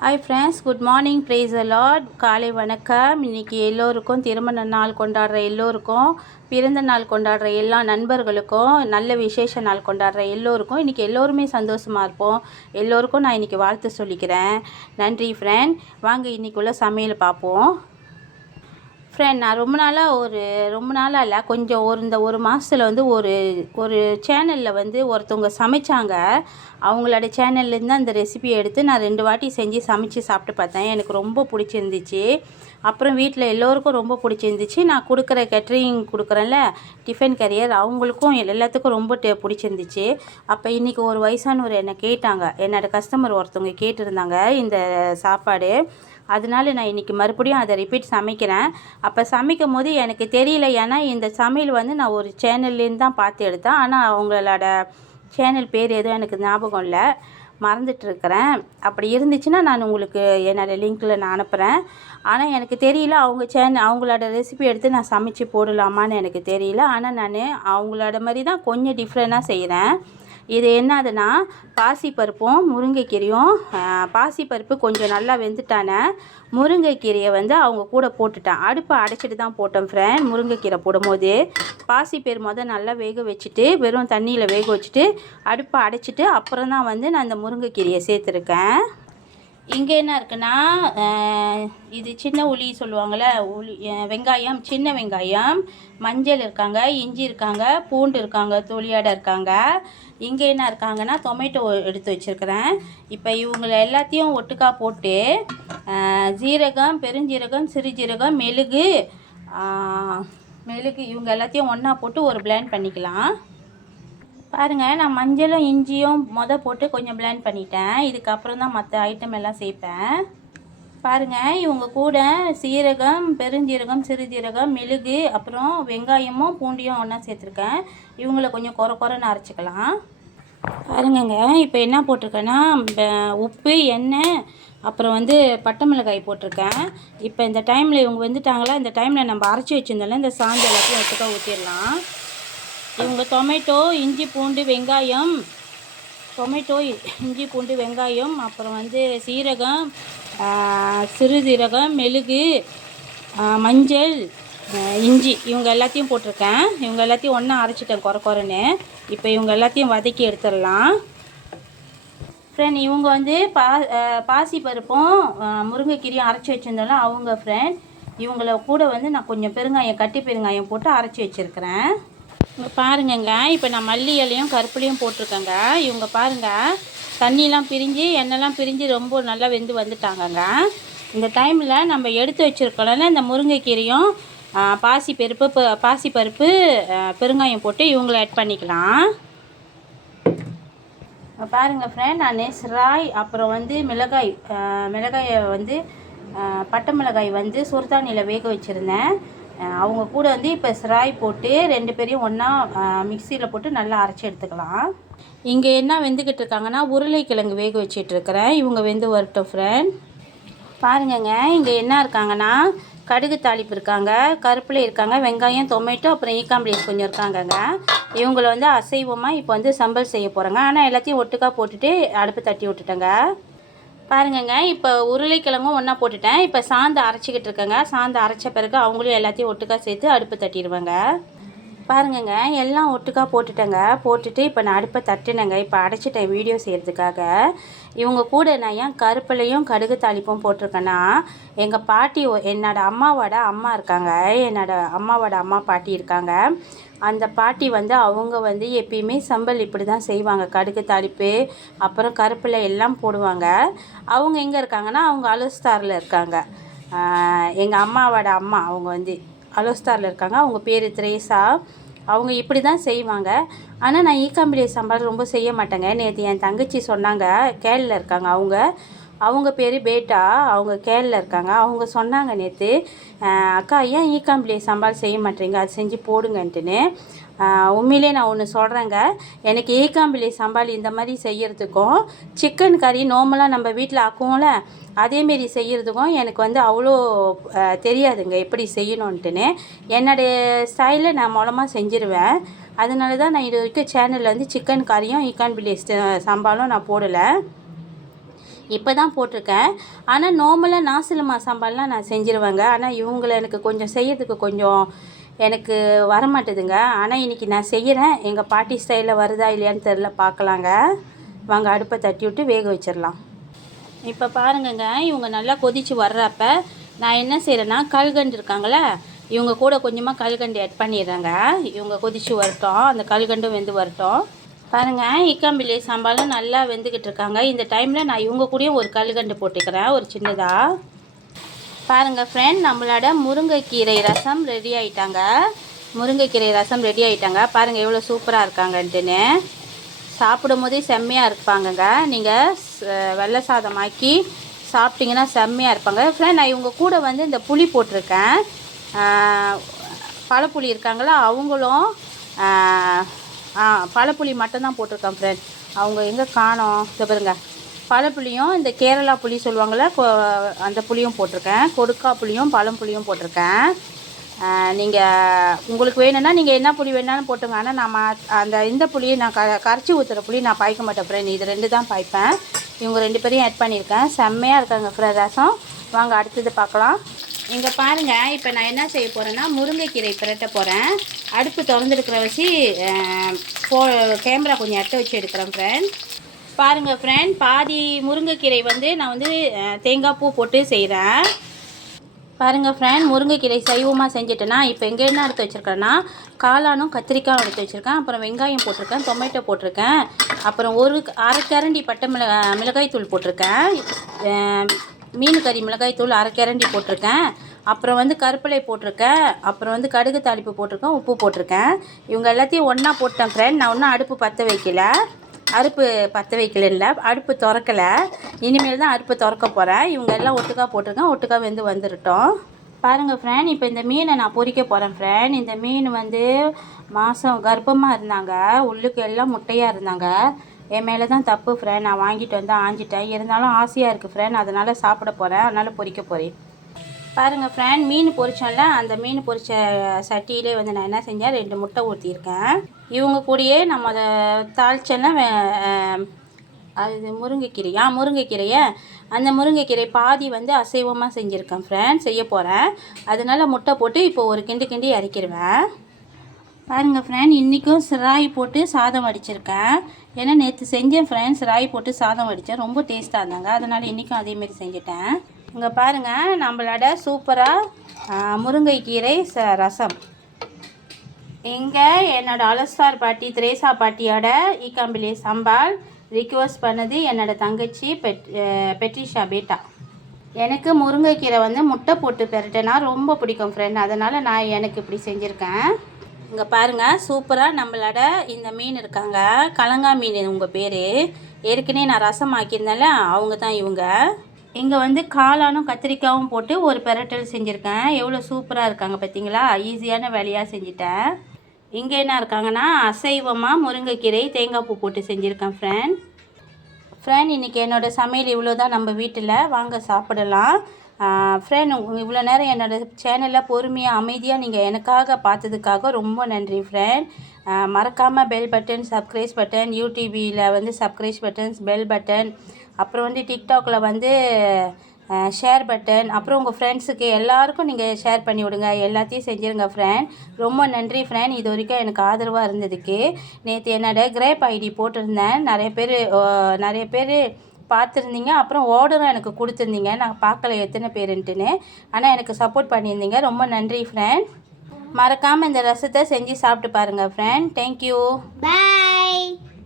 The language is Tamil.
Hi friends, good morning, praise the lord. காலை வணக்கம். இன்றைக்கி எல்லோருக்கும் திருமண நாள் கொண்டாடுற எல்லோருக்கும், பிறந்த நாள் கொண்டாடுற எல்லா நண்பர்களுக்கும், நல்ல விசேஷ நாள் கொண்டாடுற எல்லோருக்கும், இன்றைக்கி எல்லோருமே சந்தோஷமாக இருப்போம். எல்லோருக்கும் நான் இன்றைக்கி வாழ்த்து சொல்லிக்கிறேன். நன்றி ஃப்ரெண்ட். வாங்க இன்றைக்குள்ள சமையல் பார்ப்போம். ஃப்ரெண்ட், நான் ரொம்ப நாளாக இல்லை, கொஞ்சம் இந்த ஒரு மாதத்தில் வந்து ஒரு சேனலில் வந்து ஒருத்தவங்க சமைச்சாங்க. அவங்களோட சேனல்லேருந்து அந்த ரெசிபியை எடுத்து நான் 2 வாட்டி செஞ்சு சமைச்சு சாப்பிட்டு பார்த்தேன். எனக்கு ரொம்ப பிடிச்சிருந்துச்சு. அப்புறம் வீட்டில் எல்லோருக்கும் ரொம்ப பிடிச்சிருந்துச்சு. நான் கொடுக்குற கேட்ரிங் கொடுக்குறேன்ல, டிஃபன் கரியர், அவங்களுக்கும் எல்லாத்துக்கும் ரொம்ப பிடிச்சிருந்துச்சு. அப்போ இன்றைக்கி ஒரு வயசானவர் என்னை கேட்டாங்க. என்னோடய கஸ்டமர் ஒருத்தவங்க கேட்டிருந்தாங்க இந்த சாப்பாடு. அதனால நான் இன்றைக்கி மறுபடியும் அதை ரிப்பீட் சமைக்கிறேன். அப்போ சமைக்கும் போது எனக்கு தெரியல, ஏன்னா இந்த சமையல் வந்து நான் ஒரு சேனல்லேருந்து தான் பார்த்து எடுத்தேன். ஆனால் அவங்களோட சேனல் பேர் எதுவும் எனக்கு ஞாபகம் இல்லை, மறந்துட்டுருக்கிறேன். அப்படி இருந்துச்சுன்னா நான் உங்களுக்கு என்னோடய லிங்க்கில் நான் அனுப்புகிறேன். ஆனால் எனக்கு தெரியல, அவங்களோட ரெசிபி எடுத்து நான் சமைச்சு போடலாமான்னு எனக்கு தெரியல. ஆனால் நான் அவங்களோட மாதிரி தான் கொஞ்சம் டிஃப்ரெண்ட்டாக செய்கிறேன். இது என்னதுன்னா, பாசிப்பருப்பும் முருங்கைக்கீரையும். பாசிப்பருப்பு கொஞ்சம் நல்லா வெந்துட்டானே, முருங்கைக்கீரையை வந்து அவங்க கூட போட்டுட்டேன். அடுப்பை அடைச்சிட்டு தான் போட்டேன் ஃப்ரெண்ட். முருங்கைக்கீரை போடும்போது பாசிப்பயிறு நல்லா வேக வச்சுட்டு, வெறும் தண்ணியில் வேக வச்சுட்டு அடுப்பை அடைச்சிட்டு அப்புறம் தான் வந்து நான் அந்த முருங்கைக்கீரையை சேர்த்துருக்கேன். இங்கே என்ன இருக்குன்னா, இது சின்ன உள்ளி சொல்லுவாங்கள்ல, வெங்காயம், சின்ன வெங்காயம், மஞ்சள் இருக்காங்க, இஞ்சி இருக்காங்க, பூண்டு இருக்காங்க, தொலியாடை இருக்காங்க. இங்கே என்ன இருக்காங்கன்னா, டொமேட்டோ எடுத்து வச்சுருக்கிறேன். இப்போ இவங்களை எல்லாத்தையும் ஒட்டுக்கா போட்டு ஜீரகம், பெருஞ்சீரகம், சிறுஜீரகம், மெழுகு இவங்க எல்லாத்தையும் ஒன்றா போட்டு ஒரு பிளெண்ட் பண்ணிக்கலாம். பாருங்கள், நான் மஞ்சளும் இஞ்சியும் போட்டு கொஞ்சம் பிளெண்ட் பண்ணிட்டேன். இதுக்கப்புறம் தான் மற்ற ஐட்டம் எல்லாம் சேர்ப்பேன். பாருங்கள், இவங்க கூட சீரகம், பெருஞ்சீரகம், சிறுஜீரகம், மெழுகு, அப்புறம் வெங்காயமும் பூண்டியும் ஒன்றா சேர்த்துருக்கேன். இவங்களை கொஞ்சம் குறைன்னு அரைச்சிக்கலாம். பாருங்கங்க, இப்போ என்ன போட்டிருக்கேன்னா, உப்பு, எண்ணெய், அப்புறம் வந்து பட்டை மிளகாய் போட்டிருக்கேன். இப்போ இந்த டைமில் இவங்க வந்துட்டாங்களா, இந்த டைமில் நம்ம அரைச்சி வச்சுருந்தோம்ல, இந்த சாந்து எல்லாத்தையும் ஒட்டுக்கா ஊற்றிடலாம். இவங்க டொமேட்டோ, இஞ்சி பூண்டு வெங்காயம், அப்புறம் வந்து சீரகம், சிறுசீரகம், மெழுகு, மஞ்சள், இஞ்சி, இவங்க எல்லாத்தையும் போட்டிருக்கேன். இவங்க எல்லாத்தையும் ஒன்றா அரைச்சிட்டேன் குறைன்னு. இப்போ இவங்க எல்லாத்தையும் வதக்கி எடுத்துடலாம். ஃப்ரெண்ட், இவங்க வந்து பாசிப்பருப்பும் முருங்கைக்கீரையும் அரைச்சி வச்சுருந்தாலும் அவங்க ஃப்ரெண்ட். இவங்கள கூட வந்து நான் கொஞ்சம் கட்டி பெருங்காயம் போட்டு அரைச்சி வச்சுருக்கிறேன். இங்கே பாருங்கங்க, இப்போ நான் மல்லி இலையும் கருப்புலையும் போட்டிருக்கேங்க. இவங்க பாருங்கள், தண்ணியெலாம் பிரிஞ்சு எண்ணெய்லாம் பிரிஞ்சு ரொம்ப நல்லா வெந்து வந்துட்டாங்கங்க. இந்த டைமில் நம்ம எடுத்து வச்சுருக்கோம்ல, இந்த முருங்கைக்கீரையும் பாசிப்பருப்பு பெருங்காயம் போட்டு இவங்களை ஆட் பண்ணிக்கலாம். பாருங்கள் ஃப்ரெண்ட், நான் சிராய், அப்புறம் வந்து மிளகாயை வந்து பட்டை மிளகாய் வந்து சுடுதண்ணியில் வேக வச்சுருந்தேன். அவங்க கூட வந்து இப்போ சிராய் போட்டு 2 பேரையும் ஒன்றா மிக்சியில் போட்டு நல்லா அரைச்சி எடுத்துக்கலாம். இங்கே என்ன வெந்துக்கிட்டு இருக்காங்கன்னா, உருளைக்கிழங்கு வேக வச்சிட்ருக்கிறேன். இவங்க வெந்து வரட்டும் ஃப்ரெண்ட். பாருங்கங்க, இங்கே என்ன இருக்காங்கன்னா, கடுகு தாளிப்பு இருக்காங்க, கருப்பிலை இருக்காங்க, வெங்காயம், டொமேட்டோ, அப்புறம் ஈக்காம்பளேஸ் கொஞ்சம் இருக்காங்கங்க. இவங்களை வந்து அசைவமாக இப்போ வந்து சம்பல் செய்ய போகிறேங்க. ஆனால் எல்லாத்தையும் ஒட்டுக்கா போட்டுட்டு அடுப்பு தட்டி விட்டுட்டேங்க. பாருங்கங்க, இப்போ உருளைக்கிழங்கும் ஒன்றா போட்டுட்டேன். இப்போ சாந்து அரைச்சிக்கிட்டு இருக்கேங்க. சாந்து அரைச்ச பிறகு அவங்களையும் எல்லாத்தையும் ஒட்டுக்கா சேர்த்து அடுப்பு தட்டிடுவேங்க. பாருங்கங்க, எல்லாம் ஒட்டுக்கா போட்டுட்டு இப்போ நான் அடுப்பை தட்டினேங்க. இப்போ அடைச்சிட்டேன் வீடியோ செய்கிறதுக்காக. இவங்க கூட நான் ஏன் கருப்பிலையும் கடுகு தாளிப்பும் போட்டிருக்கேன்னா, எங்கள் பாட்டி, என்னோடய அம்மாவோட அம்மா இருக்காங்க, அம்மா பாட்டி இருக்காங்க. அந்த பாட்டி வந்து அவங்க வந்து எப்பயுமே சம்பல் இப்படி தான் செய்வாங்க. கடுகு தாளிப்பு, அப்புறம் கருப்பிலை எல்லாம் போடுவாங்க. அவங்க எங்கே இருக்காங்கன்னா, அவங்க அலுஸ்தாரில் இருக்காங்க. எங்கள் அம்மாவோட அம்மா அவங்க வந்து அலுஸ்தாரில் இருக்காங்க. அவங்க பேர் திரேசா. அவங்க இப்படி தான் செய்வாங்க. ஆனால் நான் ஈக்காம்பிளை சம்பல் ரொம்ப செய்ய மாட்டேங்க. நேற்று என் தங்கச்சி சொன்னாங்க, கேரளில் இருக்காங்க அவங்க பேர் பேட்டா, அவங்க கேரளில் இருக்காங்க. அவங்க சொன்னாங்க நேற்று, அக்கா ஏன் ஈக்காம்பிளை சம்பால் செய்ய மாட்டேங்க, அது செஞ்சு போடுங்கன்ட்டுன்னு. உண்மையிலே நான் ஒன்று சொல்கிறேங்க, எனக்கு ஈக்காம்பிளை சம்பால் இந்த மாதிரி செய்கிறதுக்கும், சிக்கன் கறி நார்மலாக நம்ம வீட்டில் ஆக்குவோம்ல, அதேமாரி செய்கிறதுக்கும் எனக்கு வந்து அவ்வளோ தெரியாதுங்க எப்படி செய்யணுன்ட்டுன்னு. என்னுடைய ஸ்டைலில் நான் மூலமாக செஞ்சுருவேன். அதனால தான் நான் இது வரைக்கும் சேனலில் வந்து சிக்கன் கறியும் ஈக்காம்பிளை சம்பாலும் நான் போடலை. இப்போ தான் போட்டிருக்கேன். ஆனால் நார்மலாக நாசிலமா சாம்பார்லாம் நான் செஞ்சுருவேங்க. ஆனால் இவங்கள எனக்கு கொஞ்சம் செய்யறதுக்கு கொஞ்சம் எனக்கு வரமாட்டுதுங்க. ஆனால் இன்றைக்கி நான் செய்கிறேன். எங்கள் பாட்டி ஸ்டைலில் வருதா இல்லையான்னு தெரில, பார்க்கலாங்க. வாங்க அடுப்பை தட்டி விட்டு வேக வச்சிடலாம். இப்போ பாருங்கங்க, இவங்க நல்லா கொதித்து வர்றப்ப நான் என்ன செய்கிறேன்னா, கல்கண்டு இருக்காங்களே, இவங்க கூட கொஞ்சமாக கல்கண்டு ஆட் பண்ணிடுறேங்க. இவங்க கொதித்து வரட்டும், அந்த கல்கண்டும் வெந்து வரட்டும். பாருங்கள், இக்காம்பிள்ளை சாம்பாரும் நல்லா வெந்துக்கிட்டு இருக்காங்க. இந்த டைமில் நான் இவங்க கூடயும் ஒரு கல்கண்டு போட்டுக்கிறேன், ஒரு சின்னதாக. பாருங்கள் ஃப்ரெண்ட், நம்மளோட முருங்கைக்கீரை ரசம் ரெடி ஆகிட்டாங்க. முருங்கைக்கீரை ரசம் ரெடி ஆகிட்டாங்க. பாருங்கள் எவ்வளோ சூப்பராக இருக்காங்கன்ட்டுன்னு. சாப்பிடும் போதே செம்மையாக இருப்பாங்கங்க. நீங்கள் வெள்ளை சாதம் ஆக்கி சாப்பிட்டிங்கன்னா செம்மையாக இருப்பாங்க. ஃப்ரெண்ட், நான் இவங்க கூட வந்து இந்த புளி போட்டிருக்கேன். பழப்புளி இருக்காங்களா, அவங்களும் பழப்புளி மட்டும்தான் போட்டிருக்கேன் ஃப்ரெண்ட். அவங்க எங்கே காணோம், இதை பாருங்க. பழப்புளியும் இந்த கேரளா புளி சொல்லுவாங்கள்ல, அந்த புளியும் போட்டிருக்கேன். கொடுக்கா புளியும் பழம்புளியும் போட்டிருக்கேன். நீங்கள் உங்களுக்கு வேணும்னா நீங்கள் என்ன புளி வேணாலும் போட்டுங்க. ஆனால் நான் அந்த இந்த புளியை நான் கரைச்சி ஊற்றுற புளி நான் பாய்க்க மாட்டேன் ஃப்ரெண்ட். இது 2 தான் பாய்ப்பேன். இவங்க 2 பேரையும் ஆட் பண்ணியிருக்கேன். செம்மையாக இருக்காங்க ஃப்ரெண்ட் ரசம். வாங்க அடுத்தது பார்க்கலாம். இங்கே பாருங்கள், இப்போ நான் என்ன செய்ய போகிறேன்னா, முருங்கைக்கீரை பிரட்ட போகிறேன். அடுப்பு திறந்துருக்கிற வச்சு கேமரா கொஞ்சம் எட்ட வச்சு எடுக்கிறேன் ஃப்ரெண்ட். பாருங்கள் ஃப்ரெண்ட், பாதி முருங்கைக்கீரை வந்து நான் வந்து தேங்காய் பூ போட்டு செய்கிறேன். பாருங்கள் ஃப்ரெண்ட், முருங்கைக்கீரை சைவமாக செஞ்சுட்டேன்னா இப்போ எங்கே என்ன எடுத்து வச்சுருக்கேன்னா, காளானும் கத்திரிக்காயும் எடுத்து வச்சுருக்கேன். அப்புறம் வெங்காயம் போட்டிருக்கேன், டொமேட்டோ போட்டிருக்கேன். அப்புறம் ஒரு அரை கரண்டி பட்டை மிளகாய் தூள் போட்டிருக்கேன். மீன் கறி மிளகாய் தூள் அரை கரண்டி போட்டிருக்கேன். அப்புறம் வந்து கருப்பிலை போட்டிருக்கேன். அப்புறம் வந்து கடுகு தாளிப்பு போட்டிருக்கேன், உப்பு போட்டிருக்கேன். இவங்க எல்லாத்தையும் ஒன்றா போட்டேன் ஃப்ரெண்ட். நான் ஒன்றும் அடுப்பு பற்ற வைக்கல, அடுப்பு திறக்கலை. இனிமேல் தான் அடுப்பு திறக்க போகிறேன். இவங்க எல்லாம் ஒட்டுக்கா போட்டிருக்கேன், ஒட்டுக்கா வெந்து வந்துடட்டும். பாருங்கள் ஃப்ரெண்ட், இப்போ இந்த மீனை நான் பொரிக்க போகிறேன் ஃப்ரெண்ட். இந்த மீன் வந்து மாதம் கர்ப்பமாக இருந்தாங்க, உள்ளுக்கு எல்லாம் முட்டையாக இருந்தாங்க. என் மேலே தான் தப்பு ஃப்ரெண்ட். நான் வாங்கிட்டு வந்து ஆஞ்சிட்டேன். இருந்தாலும் ஆசையாக இருக்குது ஃப்ரெண்ட், அதனால் சாப்பிட போகிறேன், அதனால் பொரிக்க போகிறேன். பாருங்கள் ஃப்ரெண்ட், மீன் பொரிச்சோம்ல, அந்த மீன் பொரித்த சட்டியிலே வந்து நான் என்ன செஞ்சேன், 2 முட்டை ஊற்றிருக்கேன். இவங்க கூடயே நம்ம அதை தாளிச்செல்லாம் அது முருங்கைக்கீரையை அந்த முருங்கைக்கீரை பாதி வந்து அசைவமாக செஞ்சுருக்கேன் ஃப்ரெண்ட், செய்ய போகிறேன். அதனால் முட்டை போட்டு இப்போ ஒரு கிண்டி இறக்கிடுவேன். பாருங்கள் ஃப்ரெண்ட், இன்றைக்கும் ராய் போட்டு சாதம் வடிச்சிருக்கேன். ஏன்னா நேற்று செஞ்சேன் ஃப்ரெண்ட்ஸ், ராய் போட்டு சாதம் வடித்தேன், ரொம்ப டேஸ்ட்டாக இருந்தாங்க. அதனால் இன்றைக்கும் அதேமாரி செஞ்சுட்டேன். இங்கே பாருங்கள், நம்மளோட சூப்பராக முருங்கைக்கீரை ரசம். இங்கே என்னோடய அலஸ்டார் பாட்டி திரேசா பாட்டியோட ஈக்காம்பிள்ளை சாம்பார் ரிக்வெஸ்ட் பண்ணது என்னோடய தங்கச்சி பெட்ரிஷா பேட்டா. எனக்கு முருங்கைக்கீரை வந்து முட்டை போட்டு பெரட்டேன்னா ரொம்ப பிடிக்கும் ஃப்ரெண்ட், அதனால் நான் எனக்கு இப்படி செஞ்சுருக்கேன். இங்கே பாருங்கள், சூப்பராக நம்மளோட இந்த மீன் இருக்காங்க, கலங்கா மீன் உங்கள் பேர். ஏற்கனவே நான் ரசம் ஆக்கியிருந்தேன்ல, அவங்க தான் இவங்க. இங்கே வந்து காளானும் கத்திரிக்காயும் போட்டு ஒரு பெரட்டல் செஞ்சுருக்கேன். எவ்வளோ சூப்பராக இருக்காங்க பார்த்தீங்களா, ஈஸியான வேலையாக செஞ்சுட்டேன். இங்கே என்ன இருக்காங்கன்னா, அசைவமாக முருங்கைக்கீரை தேங்காய் பூ போட்டு செஞ்சுருக்கேன் ஃப்ரெண்ட். இன்றைக்கி என்னோடய சமையல் இவ்வளோ தான் நம்ம வீட்டில். வாங்க சாப்பிடலாம். ஃப்ரெண்ட், இவ்வளோ நேரம் என்னோடய சேனலில் பொறுமையாக அமைதியாக நீங்கள் எனக்காக பார்த்ததுக்காக ரொம்ப நன்றி ஃப்ரெண்ட். மறக்காமல் பெல் பட்டன், சப்ஸ்கிரைப் பட்டன், யூடியூபில் வந்து சப்ஸ்கிரைப் பட்டன்ஸ், பெல் பட்டன், அப்புறம் வந்து டிக்டாக்ல வந்து ஷேர் பட்டன், அப்புறம் உங்கள் ஃப்ரெண்ட்ஸுக்கு எல்லாருக்கும் நீங்கள் ஷேர் பண்ணி விடுங்க. எல்லாத்தையும் செஞ்சுருங்க ஃப்ரெண்ட். ரொம்ப நன்றி ஃப்ரெண்ட், இது வரைக்கும் எனக்கு ஆதரவாக இருந்ததுக்கு. நேற்று என்னோடய கிரேப் ஐடி போட்டிருந்தேன், நிறைய பேர் பார்த்துருந்தீங்க. அப்புறம் ஆர்டரும் எனக்கு கொடுத்துருந்தீங்க, நான் பார்க்கல எத்தனை பேருன்ட்டுன்னு. ஆனால் எனக்கு சப்போர்ட் பண்ணியிருந்தீங்க, ரொம்ப நன்றி ஃப்ரெண்ட். மறக்காமல் இந்த ரசத்தை செஞ்சு சாப்பிட்டு பாருங்கள் ஃப்ரெண்ட். தேங்க்யூ, பாய்.